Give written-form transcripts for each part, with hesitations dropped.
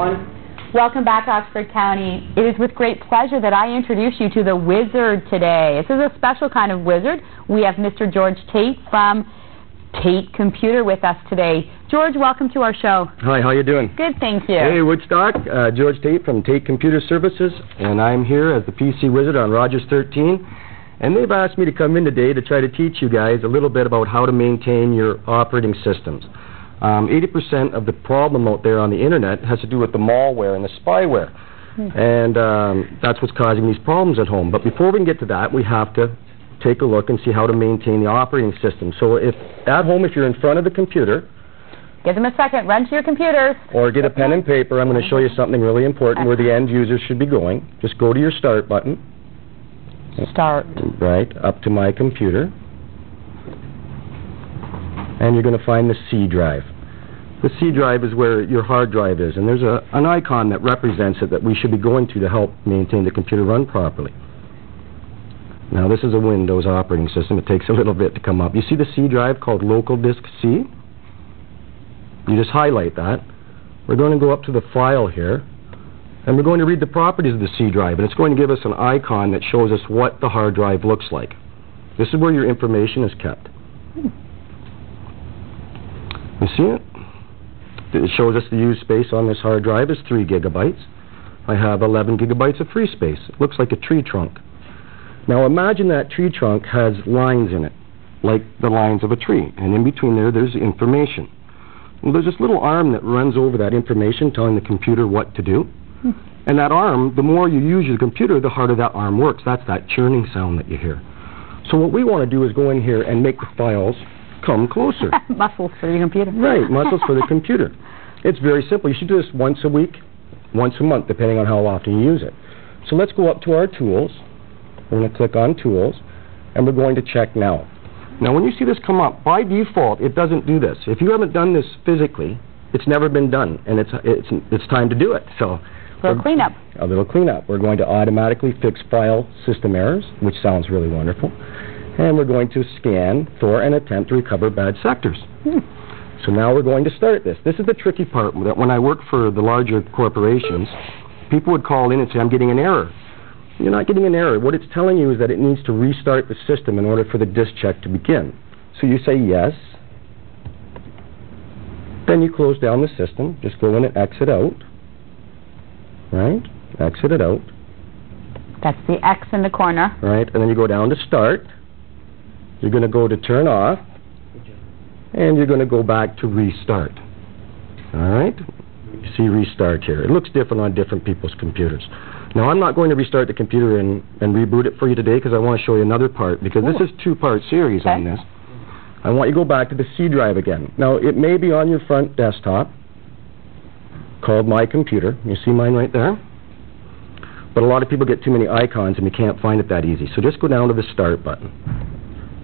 everyone. Welcome back, Oxford County. It is with great pleasure that I introduce you to the wizard today. This is a special kind of wizard. We have Mr. George Tate from Tate Computer with us today. George, welcome to our show. Hi, how you doing? Good, thank you. Hey, Woodstock. George Tate from Tate Computer Services, and I'm here as the PC Wizard on Rogers 13. And they've asked me to come in today to try to teach you guys a little bit about how to maintain your operating systems. 80% of the problem out there on the internet has to do with the malware and the spyware. And that's what's causing these problems at home. But before we can get to that, we have to take a look and see how to maintain the operating system. So if at home, if you're in front of the computer, give them a second, run to your computers. Or get a pen and paper. I'm going to show you something really important where the end user should be going. Just go to your Start button. Start. Right, up to My Computer. And you're going to find the C drive. The C drive is where your hard drive is, and there's an icon that represents it that we should be going to help maintain the computer run properly. Now this is a Windows operating system. It takes a little bit to come up. You see the C drive called Local Disk C? You just highlight that. We're going to go up to the file here, and we're going to read the properties of the C drive, and it's going to give us an icon that shows us what the hard drive looks like. This is where your information is kept. You see it? It shows us the used space on this hard drive is 3 gigabytes. I have 11 gigabytes of free space. It looks like a tree trunk. Now imagine that tree trunk has lines in it, like the lines of a tree, and in between there's information. Well, there's this little arm that runs over that information, telling the computer what to do. And that arm, the more you use your computer, the harder that arm works. That's that churning sound that you hear. So what we want to do is go in here and make the files come closer. Muscles for the computer. Right, muscles for the computer. It's very simple. You should do this once a week, once a month, depending on how often you use it. So let's go up to our tools. We're going to click on Tools, and we're going to check Now. Now, when you see this come up, by default, it doesn't do this. If you haven't done this physically, it's never been done, and it's time to do it. So a little cleanup. A little cleanup. We're going to automatically fix file system errors, which sounds really wonderful. And we're going to scan for and attempt to recover bad sectors. So now we're going to start this. This is the tricky part, that when I work for the larger corporations, people would call in and say, I'm getting an error. You're not getting an error. What it's telling you is that it needs to restart the system in order for the disk check to begin. So you say yes. Then you close down the system. Just go in and exit out. Right? Exit it out. That's the X in the corner. Right, and then you go down to Start. You're going to go to Turn Off, and you're going to go back to Restart. All right? You see Restart here. It looks different on different people's computers. Now, I'm not going to restart the computer and reboot it for you today because I want to show you another part, because this is a two-part series on this. I want you to go back to the C drive again. Now, it may be on your front desktop called My Computer. You see mine right there? But a lot of people get too many icons and you can't find it that easy. So just go down to the Start button.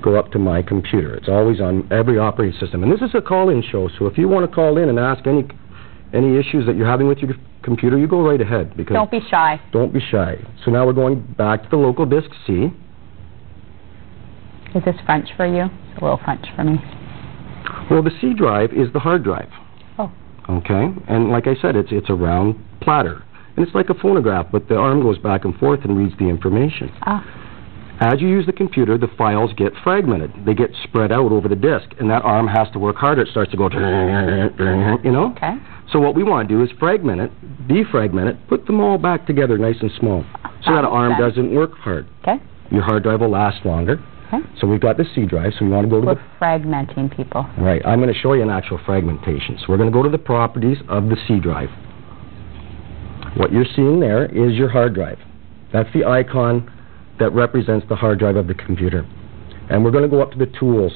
Go up to My Computer. It's always on every operating system. And this is a call-in show, so if you want to call in and ask any issues that you're having with your computer, you go right ahead. Because don't be shy. Don't be shy. So now we're going back to the local disk C. Is this French for you? It's a little French for me. Well, the C drive is the hard drive. Oh. Okay? And like I said, it's a round platter. And it's like a phonograph, but the arm goes back and forth and reads the information. Ah. As you use the computer, the files get fragmented. They get spread out over the disk, and that arm has to work harder. It starts to go, you know? Okay. So what we want to do is fragment it, defragment it, put them all back together nice and small, so that arm doesn't work hard. Okay. Your hard drive will last longer. Okay. So we've got the C drive, so we want to go to We're fragmenting people. Right. I'm going to show you an actual fragmentation. So we're going to go to the properties of the C drive. What you're seeing there is your hard drive. That's the icon that represents the hard drive of the computer. And we're going to go up to the Tools,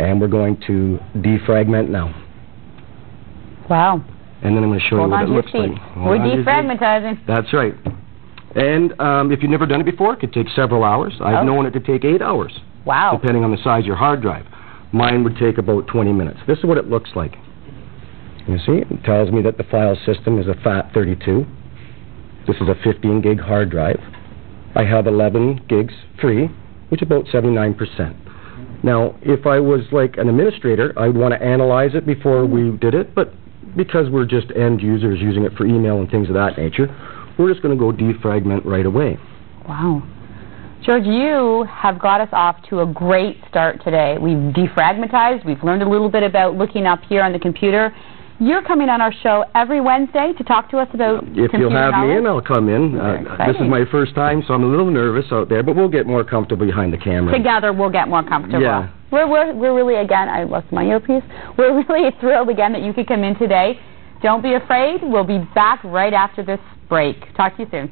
and we're going to defragment now. Wow. And then I'm going to show you what it looks like. We're defragmentizing. That's right. And if you've never done it before, it could take several hours. I've known it to take 8 hours. Wow. Depending on the size of your hard drive. Mine would take about 20 minutes. This is what it looks like. You see, it tells me that the file system is a FAT32. This is a 15 gig hard drive. I have 11 gigs free, which is about 79%. Now, if I was like an administrator, I'd want to analyze it before we did it, but because we're just end users using it for email and things of that nature, we're just going to go defragment right away. Wow. George, you have got us off to a great start today. We've defragmentized. We've learned a little bit about looking up here on the computer. You're coming on our show every Wednesday to talk to us about If you'll have knowledge? me in, I'll come in. This is my first time, so I'm a little nervous out there, but we'll get more comfortable behind the camera. Together, we'll get more comfortable. Yeah. We're really, again, I lost my earpiece. We're really thrilled, again, that you could come in today. Don't be afraid. We'll be back right after this break. Talk to you soon.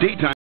Daytime.